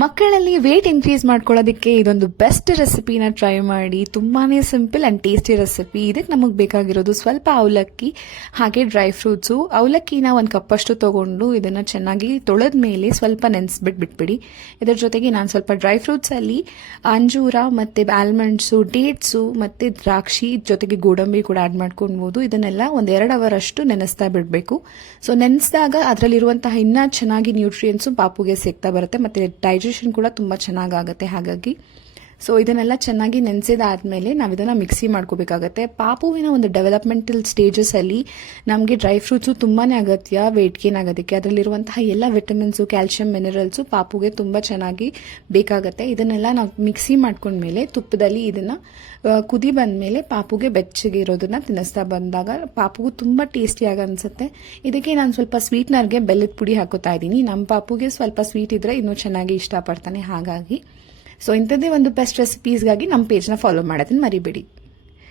ಮಕ್ಕಳಲ್ಲಿ wait increase ಮಾಡ್ಕೊಳ್ಳೋದಕ್ಕೆ ಇದೊಂದು ಬೆಸ್ಟ್ ರೆಸಿಪಿನ ಟ್ರೈ ಮಾಡಿ. ತುಂಬಾನೇ ಸಿಂಪಲ್ ಅಂಡ್ ಟೇಸ್ಟಿ ರೆಸಿಪಿ. ಇದಕ್ಕೆ ನಮಗೆ ಬೇಕಾಗಿರೋದು ಸ್ವಲ್ಪ ಅವಲಕ್ಕಿ ಹಾಗೆ ಡ್ರೈ ಫ್ರೂಟ್ಸು. ಅವಲಕ್ಕಿನ ಒಂದು ಕಪ್ಪಷ್ಟು ತಗೊಂಡು ಇದನ್ನ ಚೆನ್ನಾಗಿ ತೊಳೆದ ಮೇಲೆ ಸ್ವಲ್ಪ ಬಿಟ್ಬಿಡಿ. ಇದರ ಜೊತೆಗೆ ನಾನು ಸ್ವಲ್ಪ ಡ್ರೈ ಫ್ರೂಟ್ಸ್ ಅಲ್ಲಿ ಅಂಜೂರ ಮತ್ತೆ ಆಲ್ಮಂಡ್ಸು, ಡೇಟ್ಸು ಮತ್ತೆ ದ್ರಾಕ್ಷಿ ಜೊತೆಗೆ ಗೋಡಂಬಿ ಕೂಡ ಆಡ್ ಮಾಡ್ಕೊಳ್ಬಹುದು. ಇದನ್ನೆಲ್ಲ ಒಂದು 2 ಅವರ್ ಅಷ್ಟು ನೆನೆಸ್ತಾ ಬಿಡಬೇಕು. ಸೊ ನೆನೆಸಿದಾಗ ಅದರಲ್ಲಿರುವಂತಹ ಇನ್ನೂ ಚೆನ್ನಾಗಿ ನ್ಯೂಟ್ರಿಯೆಂಟ್ಸು ಪಾಪುಗೆ ಸಿಗ್ತಾ ಬರುತ್ತೆ ಮತ್ತೆ ಡೈಜೆಷನ್ ಕೂಡ ತುಂಬ ಚೆನ್ನಾಗಾಗುತ್ತೆ. ಹಾಗಾಗಿ ಸೊ ಇದನ್ನೆಲ್ಲ ಚೆನ್ನಾಗಿ ನೆನೆಸಿದಾದ್ಮೇಲೆ ನಾವು ಇದನ್ನು ಮಿಕ್ಸಿ ಮಾಡ್ಕೋಬೇಕಾಗತ್ತೆ. ಪಾಪುವಿನ ಒಂದು ಡೆವಲಪ್ಮೆಂಟಲ್ ಸ್ಟೇಜಸ್ ಅಲ್ಲಿ ನಮಗೆ ಡ್ರೈ ಫ್ರೂಟ್ಸು ತುಂಬಾನೇ ಅಗತ್ಯ ವೇಟ್ ಗೇನ್ ಆಗೋದಕ್ಕೆ. ಅದರಲ್ಲಿರುವಂತಹ ಎಲ್ಲ ವಿಟಮಿನ್ಸು, ಕ್ಯಾಲ್ಸಿಯಂ, ಮಿನರಲ್ಸು ಪಾಪುಗೆ ತುಂಬ ಚೆನ್ನಾಗಿ ಬೇಕಾಗತ್ತೆ. ಇದನ್ನೆಲ್ಲ ನಾವು ಮಿಕ್ಸಿ ಮಾಡ್ಕೊಂಡ್ಮೇಲೆ ತುಪ್ಪದಲ್ಲಿ ಇದನ್ನ ಕುದಿ ಬಂದ್ಮೇಲೆ ಪಾಪುಗೆ ಬೆಚ್ಚಗೆ ಇರೋದನ್ನ ತಿನ್ನಿಸ್ತಾ ಬಂದಾಗ ಪಾಪುಗೂ ತುಂಬ ಟೇಸ್ಟಿಯಾಗಿ ಅನ್ಸುತ್ತೆ. ಇದಕ್ಕೆ ನಾನು ಸ್ವಲ್ಪ ಸ್ವೀಟ್ನರ್ಗೆ ಬೆಲ್ಲದ ಪುಡಿ ಹಾಕೋತಾ ಇದ್ದೀನಿ. ನಮ್ಮ ಪಾಪುಗೆ ಸ್ವಲ್ಪ ಸ್ವೀಟ್ ಇದ್ರೆ ಇನ್ನೂ ಚೆನ್ನಾಗಿ ಇಷ್ಟಪಡ್ತಾನೆ. ಹಾಗಾಗಿ ಸೊ ಇಂಥದ್ದೇ ಒಂದು ಬೆಸ್ಟ್ ರೆಸಿಪೀಸ್ಗಾಗಿ ನಮ್ಮ ಪೇಜ್ನ ಫಾಲೋ ಮಾಡೋದನ್ನ ಮರಿಬೇಡಿ.